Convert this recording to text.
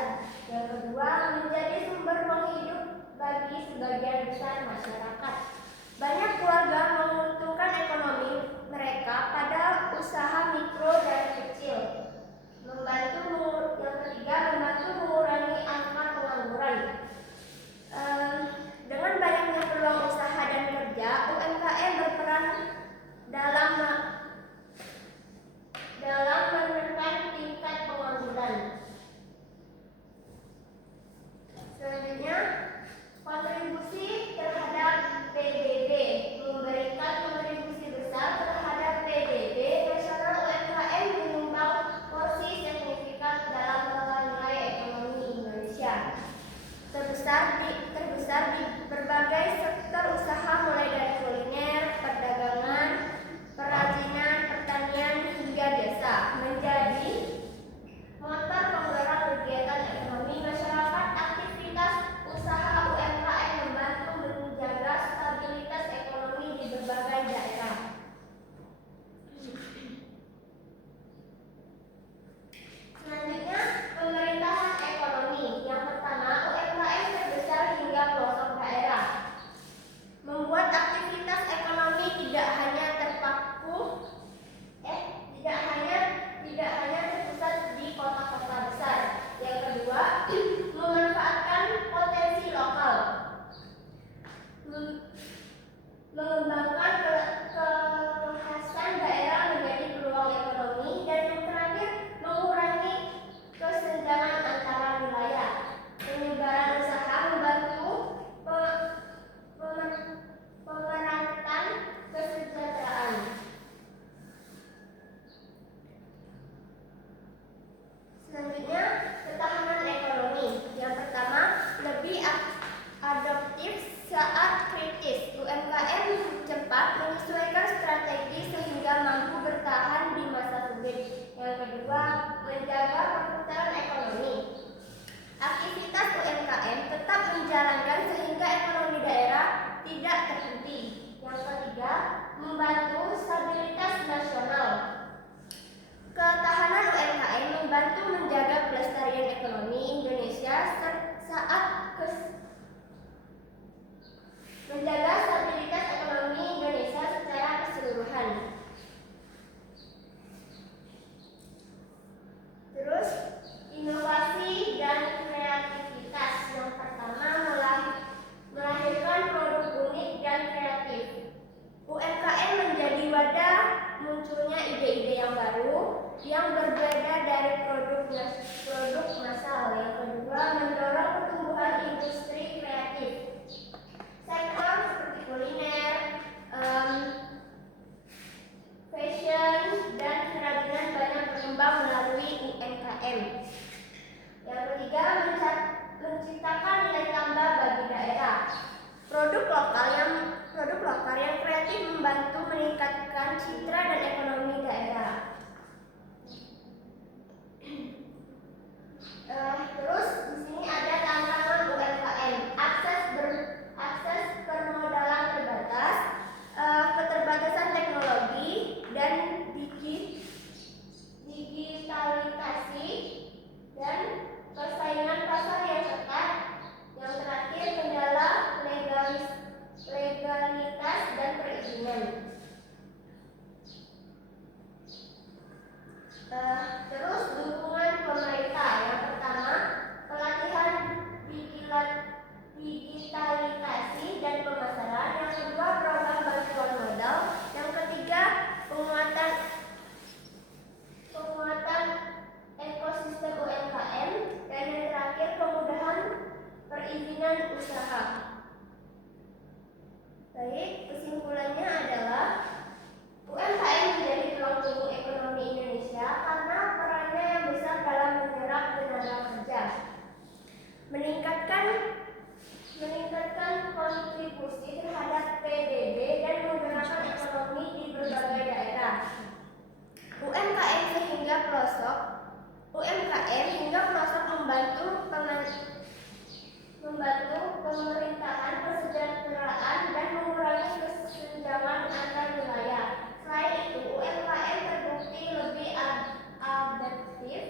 Indonesia. Yang kedua, menjadi sumber penghidup bagi sebagian besar masyarakat. Banyak keluarga menguntungkan ekonomi mereka pada usaha mikro dan kecil. Yang ketiga, membantu mengurangi angka pengangguran. Dengan banyaknya peluang usaha dan kerja, UMKM berperan dalam menekan tingkat pengangguran. Selanjutnya, kontribusi terhadap PDB. Memberikan kontribusi besar terhadap PDB nasional, UMKM menyumbang porsi signifikan dalam nilai ekonomi Indonesia. Terbesar di berbagai sektor usaha, mulai dari kuliner, perdagangan, perajinan, pertanian, hingga jasa. Menjadi motor penggerak kegiatan ekonomi masyarakat. Aktivitas usaha UMKM membantu menjaga stabilitas ekonomi di berbagai daerah. Selanjutnya, pemerintahan ekonomi. Yang pertama, UMKM terbesar hingga pelosok daerah. Membuat aktivitas ekonomi tidak hanya terpusat di kota-kota besar. Yang kedua, memanfaatkan potensi lokal. Mengembangkan kekhasan daerah menjadi peluang ekonomi. Dan yang terakhir, mengurangi kesenjangan antara wilayah. Penyebaran usaha membantu pemerhatan kesejahteraan. Selanjutnya, ketahanan ekonomi. Yang pertama, lebih adaptif saat kritis. UMKM cepat menyesuaikan strategi sehingga mampu bertahan di masa sulit. Yang kedua, menjaga perputaran ekonomi. Aktivitas UMKM tetap menjalankan sehingga ekonomi daerah tidak terhenti. Yang ketiga, membantu stabilitas nasional. Ketahanan UMKM membantu menjaga pelestarian ekonomi Indonesia menjaga stabilitas ekonomi Indonesia secara keseluruhan. Terus, inovasi dan kreativitas. Yang pertama, melahirkan produk unik dan kreatif. UMKM menjadi wadah munculnya ide-ide yang baru yang berbeda dari produk massal. Yang kedua, mendorong pertumbuhan industri kreatif. Sektor seperti kuliner, fashion, dan kerajinan banyak berkembang melalui UMKM. Yang ketiga, menciptakan nilai tambah bagi daerah. Produk lokal yang kreatif membantu meningkatkan citra dan ekonomi daerah. Terus di sini ada tantangan UMKM. Akses permodalan terbatas, keterbatasan teknologi dan digitalisasi, dan persaingan pasar yang ketat. Yang terakhir, kendala legalitas dan perizinan. Terus dukungan pemerintah. Yang pertama, pelatihan digitalisasi dan pemasaran. Yang kedua, program bantuan modal. Yang ketiga, penguatan ekosistem UMKM. Dan yang terakhir, kemudahan perizinan usaha. Baik, kesimpulannya adalah UMKM menjadi tulang punggung ekonomi Indonesia karena perannya yang besar dalam menyerap tenaga kerja, meningkatkan kontribusi terhadap PDB, dan menggerakkan ekonomi di berbagai daerah. UMKM hingga pelosok membantu pemerintahan, kesejahteraan, dan mengurangi kesenjangan antar wilayah. Selain itu, UMKM terbukti lebih adaptif